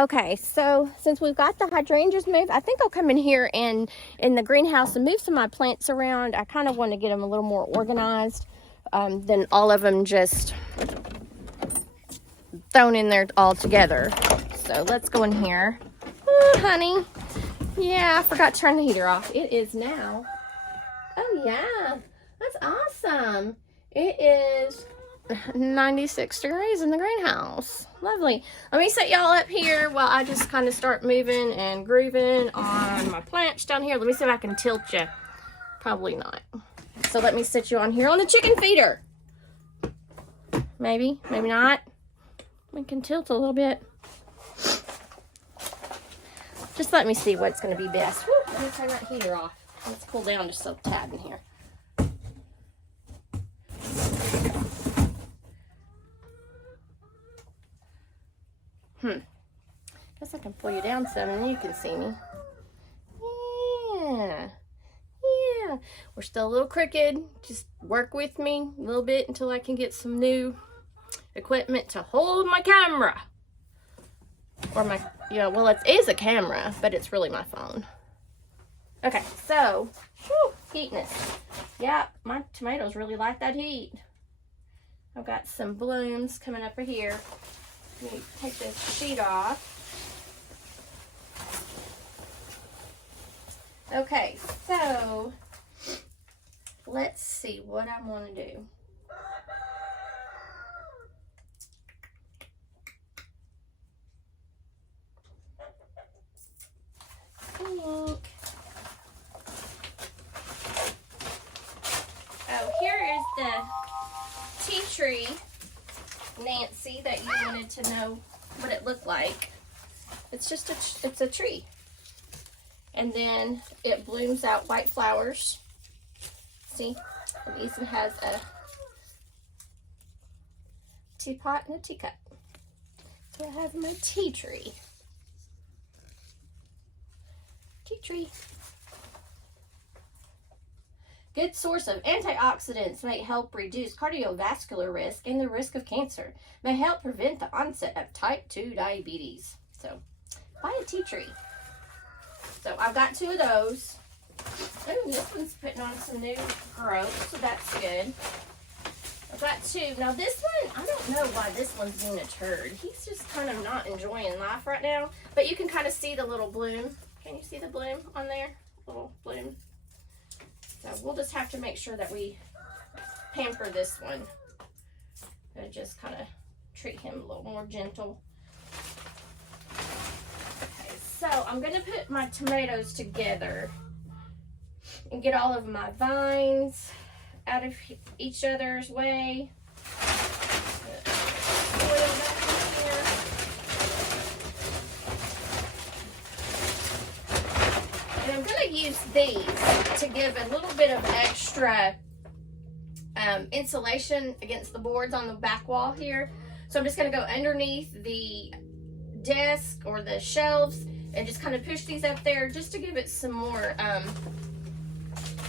Okay, so since we've got the hydrangeas moved, I think I'll come in here and in the greenhouse and move some of my plants around. I kind of want to get them a little more organized than all of them just thrown in there all together. So let's go in here. Ooh, honey. Yeah, I forgot to turn the heater off. It is now. Oh, yeah. That's awesome. It is 96 degrees in the greenhouse. Lovely. Let me set y'all up here while I just kind of start moving and grooving on my plants down here. Let me see if I can tilt you. Probably not. So let me sit you on here on the chicken feeder. Maybe, maybe not. We can tilt a little bit. Just let me see what's going to be best. Woo, let me turn that heater off. Let's cool down just a tad in here. Guess I can pull you down some and you can see me. Yeah. Yeah. We're still a little crooked. Just work with me a little bit until I can get some new equipment to hold my camera. Or my, yeah, well, it is a camera, but it's really my phone. Okay, so, whew, heatness. Yeah, my tomatoes really like that heat. I've got some blooms coming up here. Let me take this sheet off. Okay, so let's see what I want to do. Oh, here is the tea tree, Nancy, that you wanted to know what it looked like. It's just it's a tree. And then it blooms out white flowers. See? And Ethan has a teapot and a teacup. So I have my tea tree. Tea tree. Good source of antioxidants, may help reduce cardiovascular risk and the risk of cancer. May help prevent the onset of type 2 diabetes. So, buy a tea tree. So, I've got 2 of those. Oh, this one's putting on some new growth, so that's good. I've got 2. Now, this one, I don't know why this one's being a turd. He's just kind of not enjoying life right now. But you can kind of see the little bloom. Can you see the bloom on there? Little bloom. So we'll just have to make sure that we pamper this one. And just kind of treat him a little more gentle. Okay, so I'm going to put my tomatoes together and get all of my vines out of each other's way. And I'm going to use these to give a little bit of extra insulation against the boards on the back wall here. So I'm just going to go underneath the desk or the shelves and just kind of push these up there just to give it some more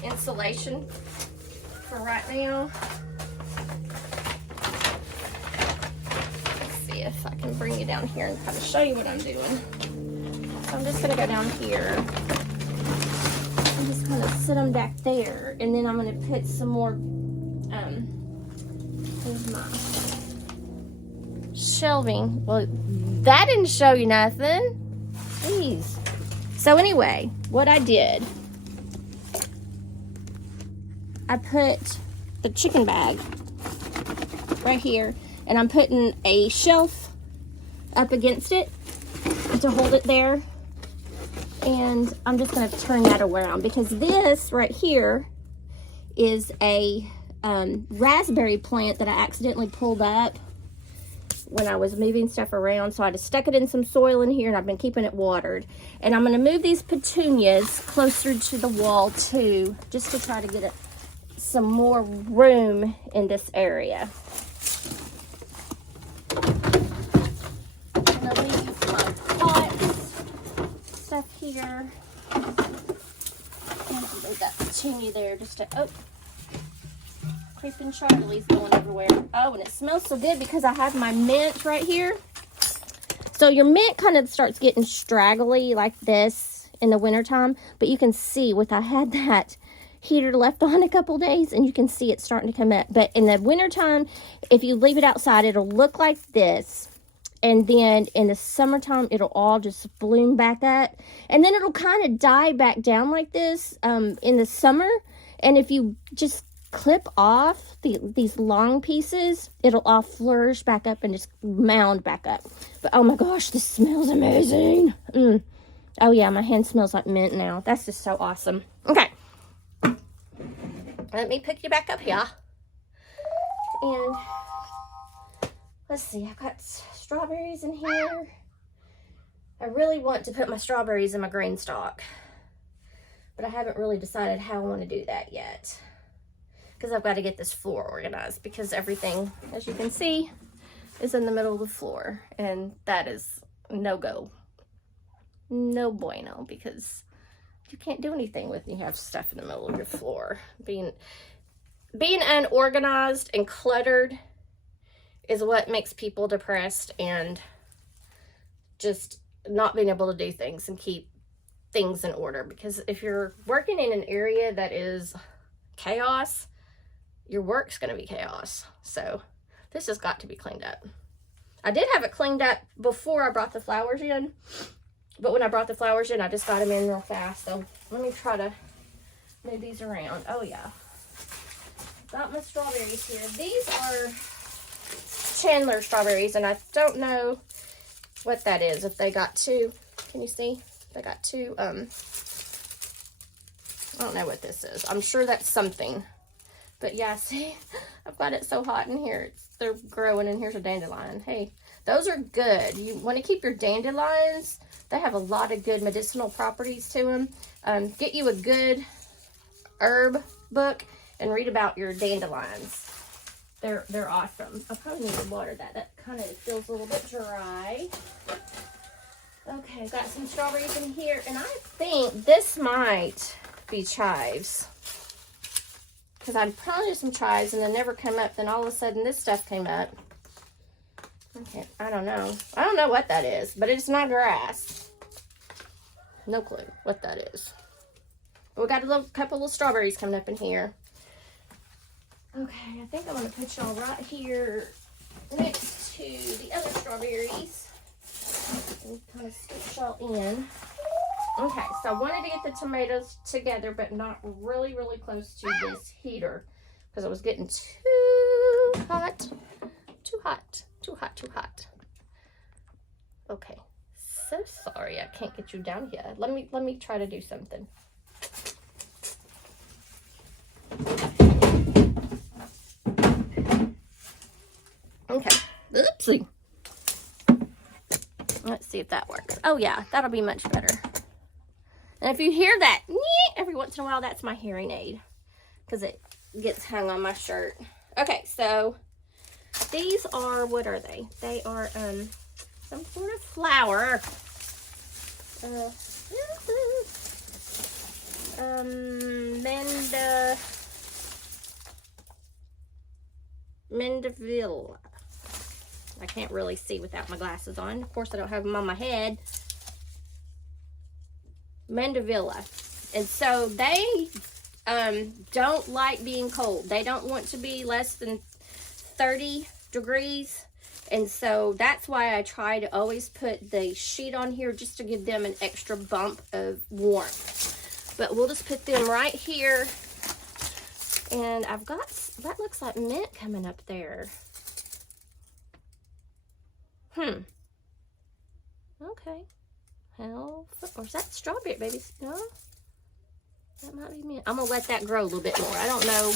insulation for right now. Let's see if I can bring you down here and kind of show you what I'm doing. So I'm just going to go down here. I'm just going to sit them back there, and then I'm going to put some more, here's my shelving. Well, that didn't show you nothing. Jeez. So anyway, what I did, I put the chicken bag right here, and I'm putting a shelf up against it to hold it there. And I'm just going to turn that around because this right here is a raspberry plant that I accidentally pulled up when I was moving stuff around. So I just stuck it in some soil in here, and I've been keeping it watered. And I'm going to move these petunias closer to the wall too, just to try to get some more room in this area. Stuff here. There's that petunia there just to, oh, creeping Charlie's going everywhere. Oh, and it smells so good because I have my mint right here. So your mint kind of starts getting straggly like this in the wintertime, but you can see with I had that heater left on a couple days, and you can see it's starting to come up. But in the wintertime, if you leave it outside, it'll look like this. And then in the summertime, it'll all just bloom back up. And then it'll kind of die back down like this in the summer. And if you just clip off these long pieces, it'll all flourish back up and just mound back up. But oh my gosh, this smells amazing. Oh yeah, my hand smells like mint now. That's just so awesome. Okay. Let me pick you back up here. And let's see, I've got strawberries in here. I really want to put my strawberries in my green stalk, but I haven't really decided how I want to do that yet, because I've got to get this floor organized, because everything, as you can see, is in the middle of the floor, and that is no-go. No bueno, because you can't do anything with you have stuff in the middle of your floor. Being unorganized and cluttered is what makes people depressed, and just not being able to do things and keep things in order. Because if you're working in an area that is chaos, your work's going to be chaos. So this has got to be cleaned up. I did have it cleaned up before I brought the flowers in, but when I brought the flowers in, I just got them in real fast. So let me try to move these around. Oh yeah, got my strawberries here. These are Chandler strawberries, and I don't know what that is. If they got two, can you see? They got two, I don't know what this is. I'm sure that's something. But yeah, see, I've got it so hot in here. They're growing, and here's a dandelion. Hey, those are good. You want to keep your dandelions. They have a lot of good medicinal properties to them. Get you a good herb book and read about your dandelions. They're awesome. I probably need to water that. That kind of feels a little bit dry. Okay, got some strawberries in here, and I think this might be chives, because I planted some chives and they never come up. Then all of a sudden this stuff came up. Okay, I don't know. I don't know what that is, but it's not grass. No clue what that is. But we got a couple of strawberries coming up in here. Okay, I think I'm going to put y'all right here next to the other strawberries and kind of scoot y'all in. Okay, so I wanted to get the tomatoes together, but not really, really close to this heater, because it was getting too hot. Too hot. Too hot. Too hot. Okay, so sorry I can't get you down here. Let me try to do something. Okay, oopsie. Let's see if that works. Oh yeah, that'll be much better. And if you hear that every once in a while, that's my hearing aid, because it gets hung on my shirt. Okay, so these are, what are they? They are some sort of flower. Mandevilla. I can't really see without my glasses on. Of course, I don't have them on my head. Mandevilla. And so they don't like being cold. They don't want to be less than 30 degrees. And so that's why I try to always put the sheet on here, just to give them an extra bump of warmth. But we'll just put them right here. And I've got, that looks like mint coming up there. Okay. Hell, or is that strawberry, baby? No? That might be mint. I'm going to let that grow a little bit more. I don't know.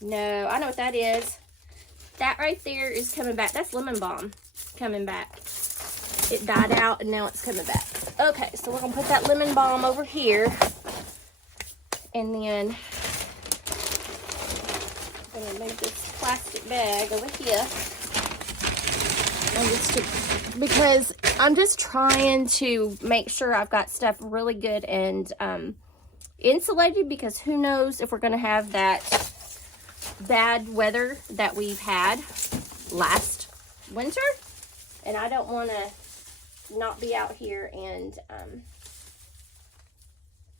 No, I know what that is. That right there is coming back. That's lemon balm coming back. It died out, and now it's coming back. Okay, so we're going to put that lemon balm over here. And then I'm going to move this plastic bag over here. Because I'm just trying to make sure I've got stuff really good and insulated, because who knows if we're going to have that bad weather that we've had last winter, and I don't want to not be out here and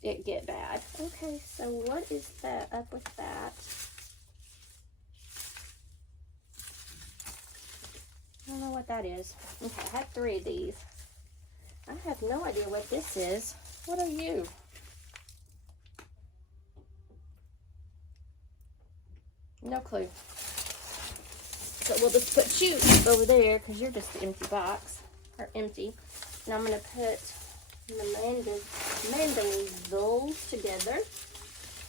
it get bad. Okay, so what is that up with that? I don't know what that is. Okay, I have 3 of these. I have no idea what this is. What are you? No clue. So we'll just put you over there because you're just the empty box, or empty. And I'm going to put the mandevils together.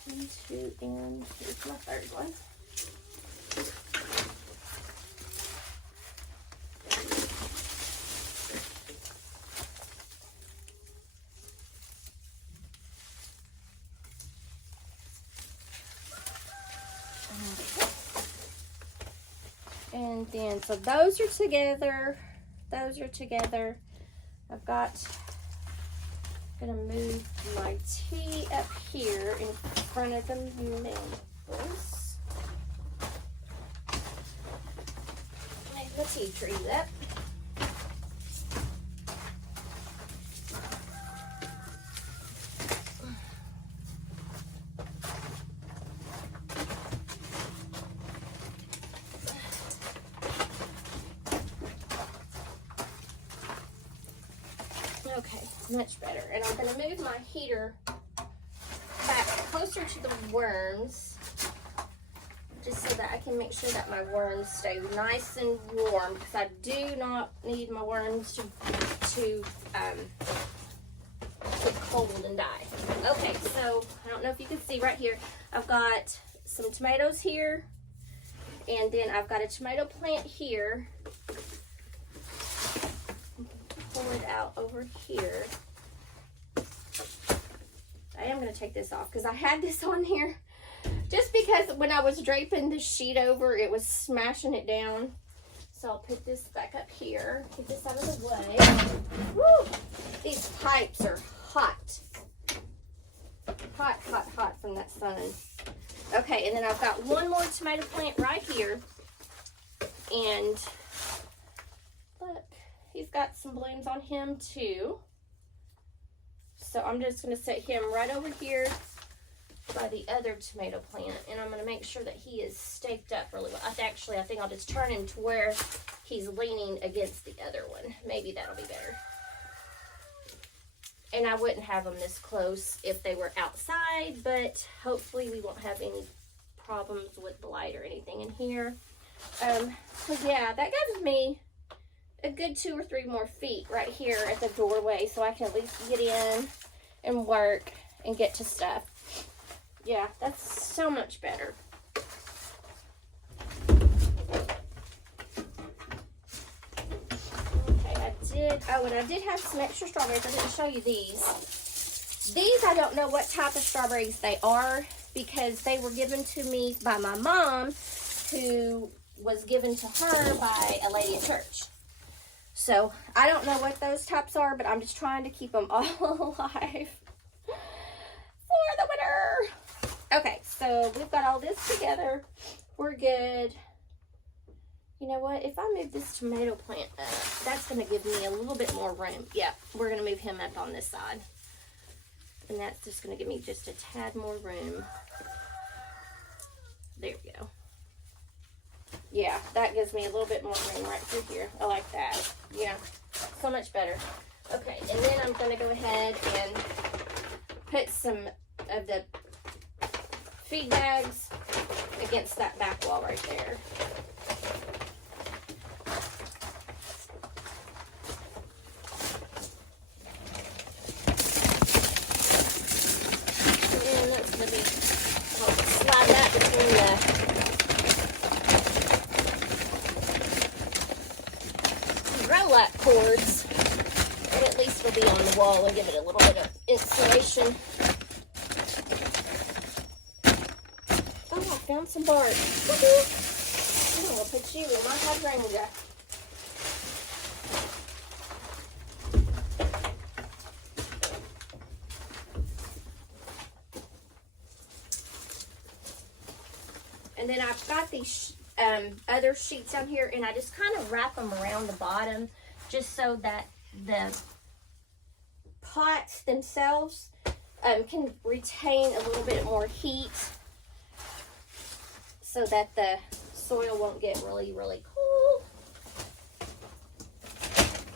1, 2, and here's my 3rd one. And then, so those are together. Those are together. I've got, I'm gonna move my tea up here in front of the mandevils. Make the tea tree up. Okay, much better. And I'm going to move my heater back closer to the worms, just so that I can make sure that my worms stay nice and warm, because I do not need my worms to get cold and die. Okay, so I don't know if you can see right here, I've got some tomatoes here, and then I've got a tomato plant here. Pull it out over here. I am going to take this off because I had this on here just because when I was draping the sheet over, it was smashing it down. So I'll put this back up here, get this out of the way. Woo! These pipes are hot. Hot, hot, hot from that sun. Okay, and then I've got one more tomato plant right here. And look, he's got some blooms on him too. So I'm just going to set him right over here by the other tomato plant. And I'm going to make sure that he is staked up really well. Actually, I think I'll just turn him to where he's leaning against the other one. Maybe that'll be better. And I wouldn't have them this close if they were outside, but hopefully we won't have any problems with blight or anything in here. So yeah, that gives me a good 2 or 3 more feet right here at the doorway, so I can at least get in and work and get to stuff. Yeah, that's so much better. And I did have some extra strawberries. I didn't show you these. These, I don't know what type of strawberries they are because they were given to me by my mom, who was given to her by a lady at church. So I don't know what those types are, but I'm just trying to keep them all alive for the winter. Okay, so we've got all this together. We're good. You know what? If I move this tomato plant up, that's going to give me a little bit more room. Yeah, we're going to move him up on this side. And that's just going to give me just a tad more room. There we go. Yeah, that gives me a little bit more room right through here. I like that. Yeah, so much better. Okay, and then I'm going to go ahead and put some of the feed bags against that back wall right there. And that's going to be, I'll slide that between the roll-up cords, and at least it'll be on the wall and give it a little bit of insulation. Oh, I found some bark. I'm going to put you in my hydrangea. And then I've got these other sheets down here, and I just kind of wrap them around the bottom just so that the pots themselves can retain a little bit more heat so that the soil won't get really, really cold.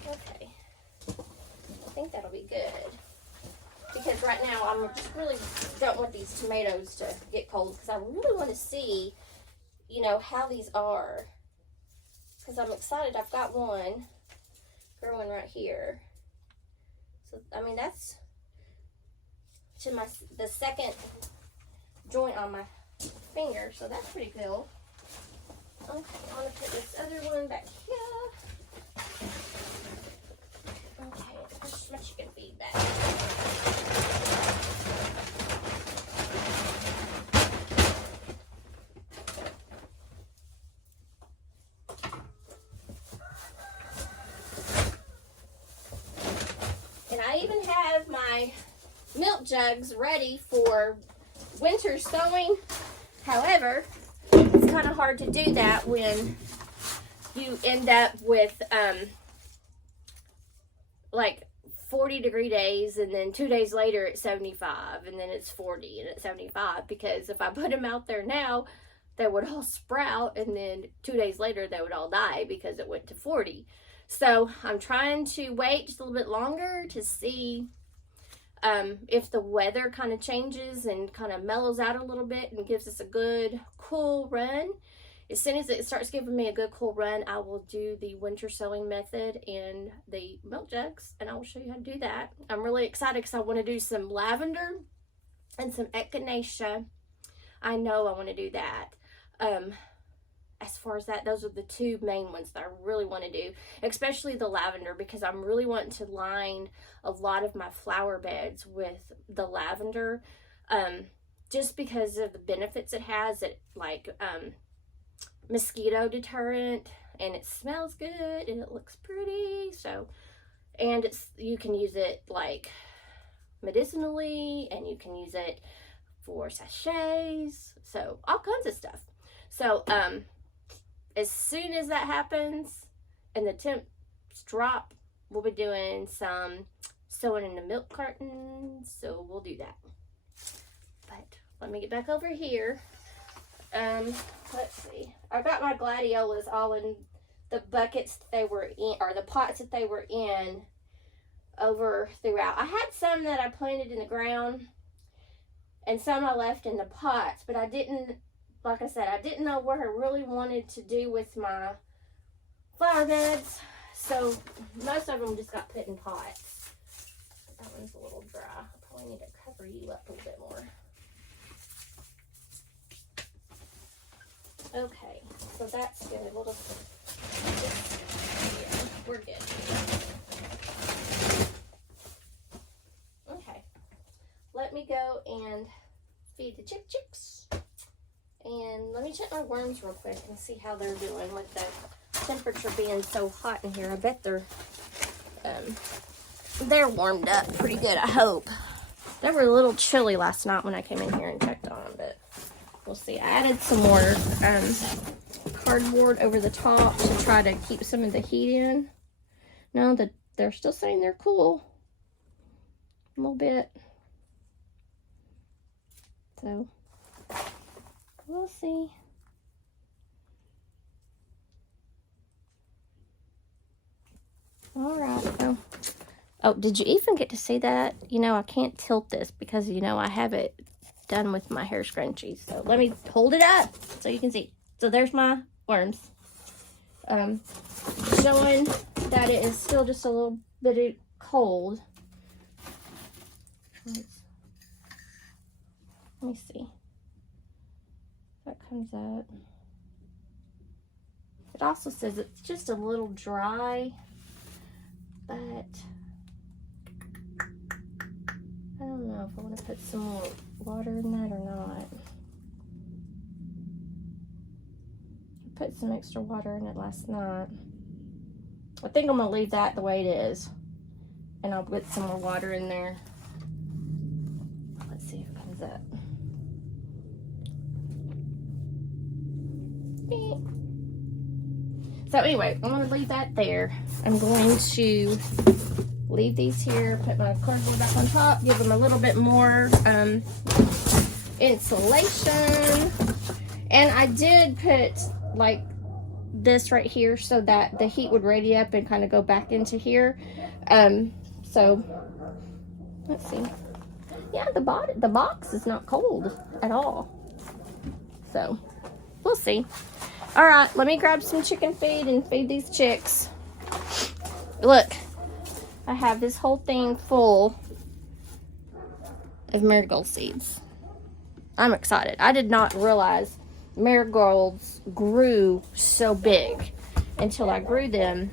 Okay, I think that'll be good. Because right now I'm just really don't want these tomatoes to get cold, because I really want to see, you know, how these are. Because I'm excited. I've got one growing right here. So, I mean, that's to the second joint on my finger, so that's pretty cool. Okay, I'm gonna put this other one back here. Okay, push my chicken feed back. And I even have my milk jugs ready for winter sowing. However, it's kind of hard to do that when you end up with like 40-degree days, and then 2 days later it's 75, and then it's 40 and it's 75, because if I put them out there now, they would all sprout, and then 2 days later they would all die because it went to 40. So I'm trying to wait just a little bit longer to see if the weather kind of changes and kind of mellows out a little bit and gives us a good cool run. As soon as it starts giving me a good cool run, I will do the winter sowing method in the milk jugs, and I will show you how to do that. I'm really excited because I want to do some lavender and some echinacea. I know I want to do that. As far as that, those are the two main ones that I really want to do, especially the lavender, because I'm really wanting to line a lot of my flower beds with the lavender, just because of the benefits it has. It like mosquito deterrent, and it smells good, and it looks pretty. So, and you can use it like medicinally, and you can use it for sachets, so all kinds of stuff. So as soon as that happens and the temps drop, we'll be doing some sewing in the milk cartons, so we'll do that. But let me get back over here. Let's see. I got my gladiolas all in the buckets that they were in, or the pots that they were in, over throughout. I had some that I planted in the ground and some I left in the pots, but I didn't, like I said, I didn't know what I really wanted to do with my flower beds, so most of them just got put in pots. That one's a little dry. I probably need to cover you up a little bit more. Okay, so that's good. We'll just yeah, we're good. Okay, let me go and feed the chicks. And let me check my worms real quick and see how they're doing with the temperature being so hot in here. I bet they're warmed up pretty good, I hope. They were a little chilly last night when I came in here and checked on them, but we'll see. I added some more cardboard over the top to try to keep some of the heat in. No, they're still saying they're cool. A little bit. So we'll see. All right. Oh, did you even get to see that? You know, I can't tilt this because, you know, I have it done with my hair scrunchies. So let me hold it up so you can see. So there's my worms. Showing that it is still just a little bit cold. Let me see. That comes out. It also says it's just a little dry, but I don't know if I want to put some more water in that or not. I put some extra water in it last night. I think I'm going to leave that the way it is, and I'll put some more water in there. Let's see if it comes up. So anyway, I'm going to leave that there. I'm going to leave these here, put my cardboard back on top, give them a little bit more insulation. And I did put like this right here so that the heat would radiate up and kind of go back into here. So let's see. Yeah, the box is not cold at all. So we'll see. All right, let me grab some chicken feed and feed these chicks. Look, I have this whole thing full of marigold seeds. I'm excited. I did not realize marigolds grew so big until I grew them.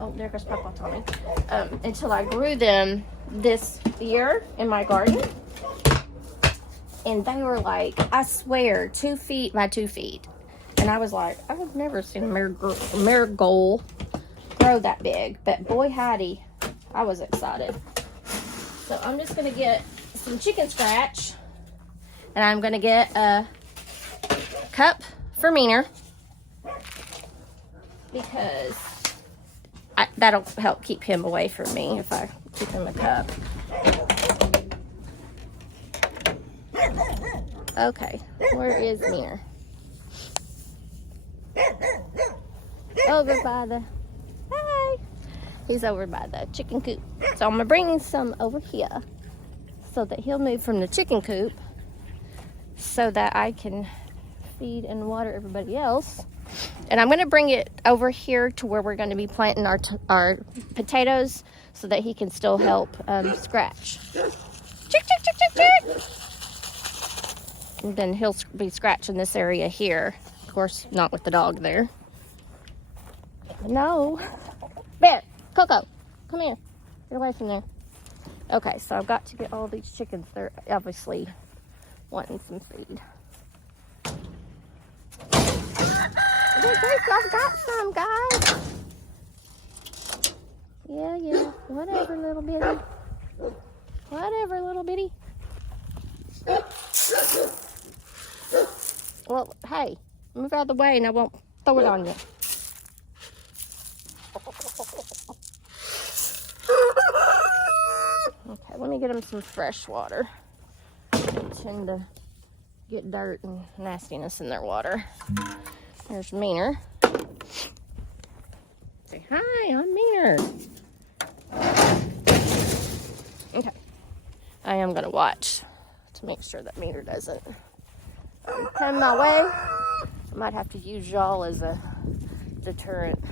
Oh, there goes Papa Tommy. Until I grew them this year in my garden. And they were like, I swear, 2 feet by 2 feet. And I was like, I've never seen a marigold grow that big. But boy, howdy, I was excited. So I'm just going to get some chicken scratch. And I'm going to get a cup for Meaner. Because that'll help keep him away from me if I keep him a cup. Okay, where is Meaner? Over by the, hi! He's over by the chicken coop. So I'm gonna bring him some over here so that he'll move from the chicken coop so that I can feed and water everybody else. And I'm gonna bring it over here to where we're gonna be planting our potatoes so that he can still help scratch. Chick, chick, chick, chick, chick! And then he'll be scratching this area here. Of course, not with the dog there. No. Bear, Coco, come here. Get away from there. Okay, so I've got to get all these chickens. They're obviously wanting some feed. I've got some, guys. Yeah. Whatever, little bitty. Whatever, little bitty. Well, hey, move out of the way and I won't throw it on you. Okay, let me get them some fresh water. They tend to get dirt and nastiness in their water. There's Meaner. Say hi, I'm Meaner. Okay, I am gonna watch to make sure that Meaner doesn't come my way. I might have to use y'all as a deterrent.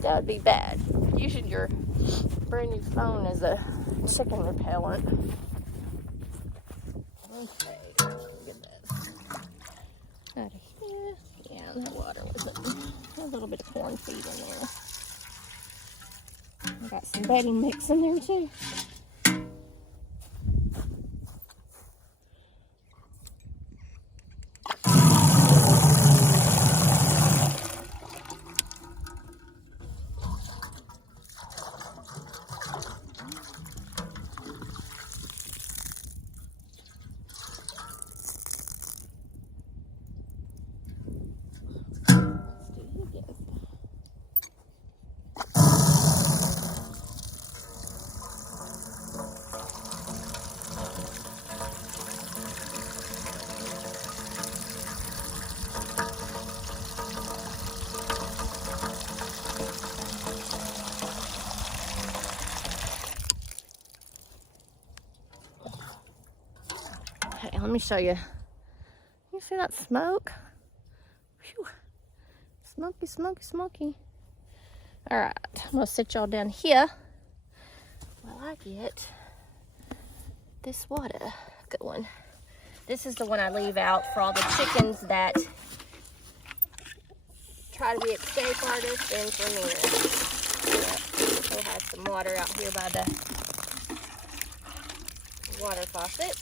That would be bad. Using your brand new phone as a chicken repellent. Okay, look at this. Out of here. Yeah, that water was a little bit of corn feed in there. I got some bedding mix in there too. Okay, let me show you. You see that smoke? Whew. Smoky, smoky, smoky. All right, I'm gonna sit y'all down here while I get this water going. This is the one I leave out for all the chickens that try to be escape artists and for me. Yep. They have some water out here by the water faucet.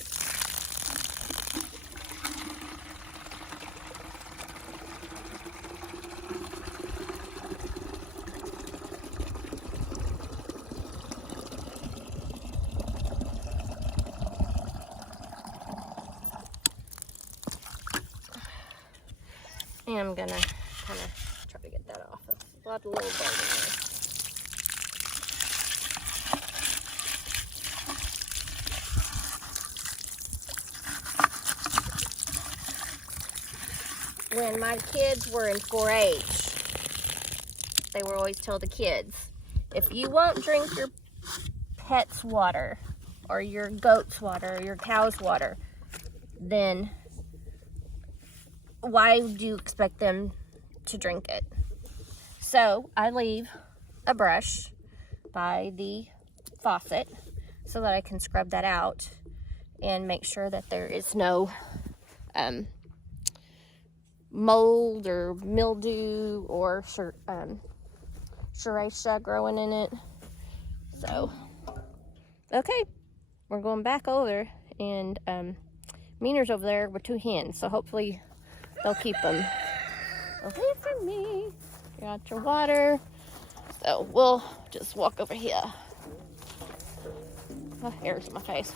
am gonna kind of try to get that off. There's a lot of little bugs in there. When my kids were in 4-H, they were always tell the kids, if you won't drink your pet's water or your goat's water or your cow's water, then why do you expect them to drink it? So I leave a brush by the faucet so that I can scrub that out and make sure that there is no mold or mildew or Chores growing in it. So, okay, we're going back over, and Meaner's over there with 2 hens, so hopefully they'll keep them away from me. You got your water, so we'll just walk over here. Oh, hair's in my face.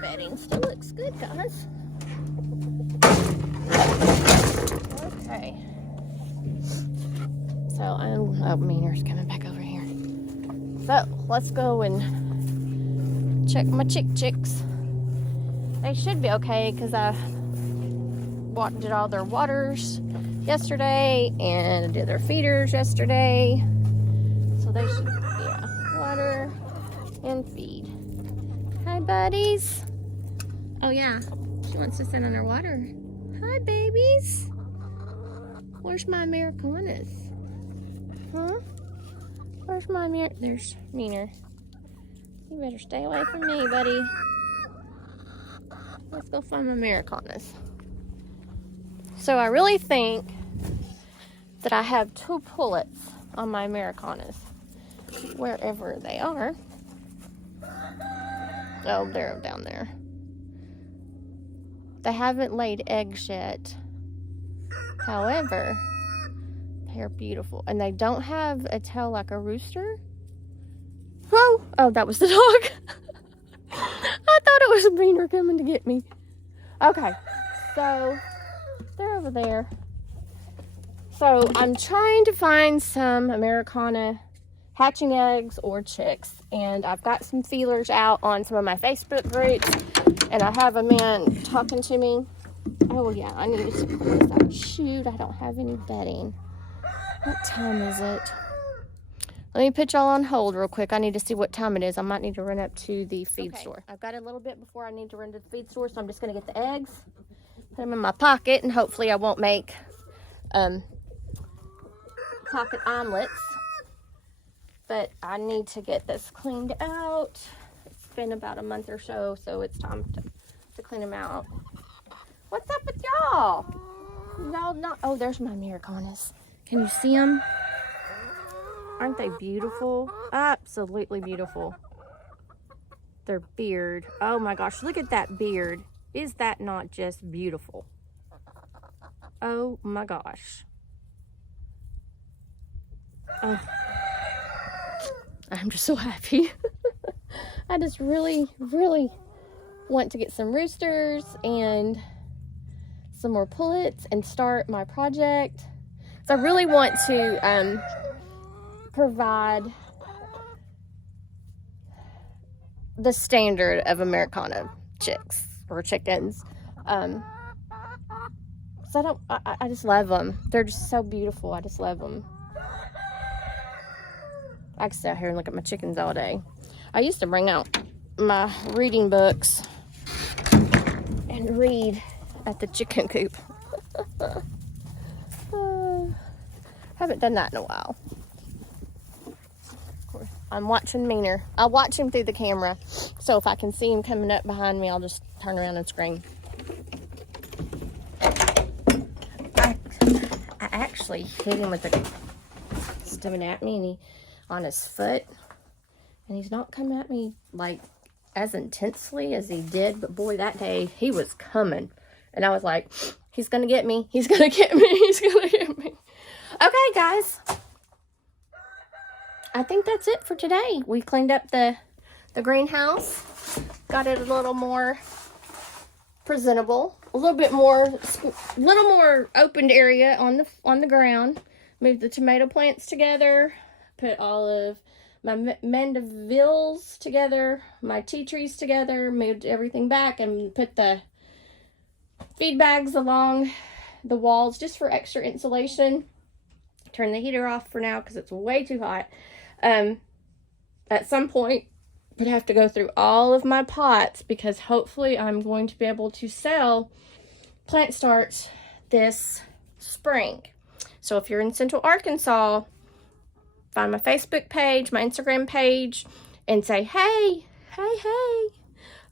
Bedding still looks good, guys. Okay. So Meaner's coming back over here. So let's go and check my chicks. They should be okay because I did all their waters yesterday and did their feeders yesterday. So they should, yeah, water and feed. Hi, buddies. Oh, yeah. She wants to sit underwater. Hi, babies. Where's my Americanas? Huh? Where's my There's Meaner. You better stay away from me, buddy. Let's go find my Americanas. So I really think that I have 2 pullets on my Americanas, wherever they are. Oh, they're down there. They haven't laid eggs yet. However, they're beautiful. And they don't have a tail like a rooster. Whoa! Oh, that was the dog. I thought it was a Meaner coming to get me. Okay, so they're over there. So I'm trying to find some Americana hatching eggs or chicks, and I've got some feelers out on some of my Facebook groups, and I have a man talking to me. Oh yeah, I need to pull this out. Shoot, I don't have any bedding. What time is it? Let me put y'all on hold real quick. I need to see what time it is. I might need to run up to the feed store. I've got a little bit before I need to run to the feed store, so I'm just going to get the eggs, put them in my pocket, and hopefully I won't make pocket omelets. But I need to get this cleaned out. It's been about a month or so, so it's time to clean them out. What's up with y'all? Y'all not... Oh, there's my Americanas. Can you see them? Aren't they beautiful? Absolutely beautiful. Their beard. Oh my gosh, look at that beard. Is that not just beautiful? Oh my gosh. Oh. I'm just so happy. I just really, really want to get some roosters and some more pullets and start my project. So I really want to provide the standard of Americana chicks or chickens. So I just love them. They're just so beautiful. I just love them. I can sit out here and look at my chickens all day. I used to bring out my reading books and read at the chicken coop. Haven't done that in a while. Of course, I'm watching Meaner. I'll watch him through the camera. So if I can see him coming up behind me, I'll just turn around and scream. I actually hit him with a stomach at me and on his foot, and he's not coming at me like as intensely as he did, but boy, that day he was coming. And I was like, he's going to get me. He's going to get me. He's going to get me. Okay, guys. I think that's it for today. We cleaned up the greenhouse. Got it a little more presentable. A little more opened area on the ground. Moved the tomato plants together. Put all of my mandavilles together. My tea trees together. Moved everything back and put the feed bags along the walls just for extra insulation. Turn the heater off for now because it's way too hot. At some point, I'd have to go through all of my pots because hopefully I'm going to be able to sell plant starts this spring. So if you're in Central Arkansas, find my Facebook page, my Instagram page, and say, hey,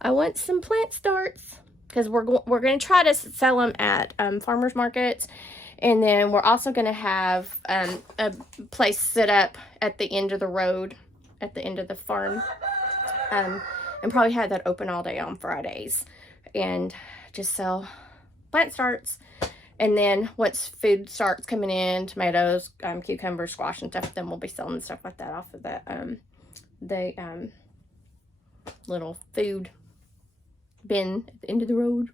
I want some plant starts. Because we're going to try to sell them at farmers markets. And then we're also going to have a place set up at the end of the road, at the end of the farm. And probably have that open all day on Fridays. And just sell plant starts. And then once food starts coming in, tomatoes, cucumbers, squash, and stuff, then we'll be selling stuff like that off of the little food bin at the end of the road.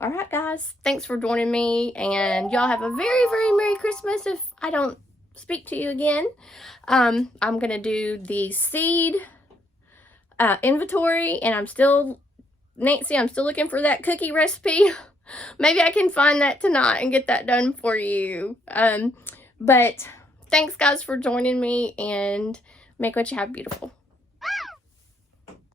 All right, guys. Thanks for joining me. And y'all have a very, very Merry Christmas if I don't speak to you again. I'm going to do the seed inventory. And Nancy, I'm still looking for that cookie recipe. Maybe I can find that tonight and get that done for you. But thanks, guys, for joining me. And make what you have beautiful.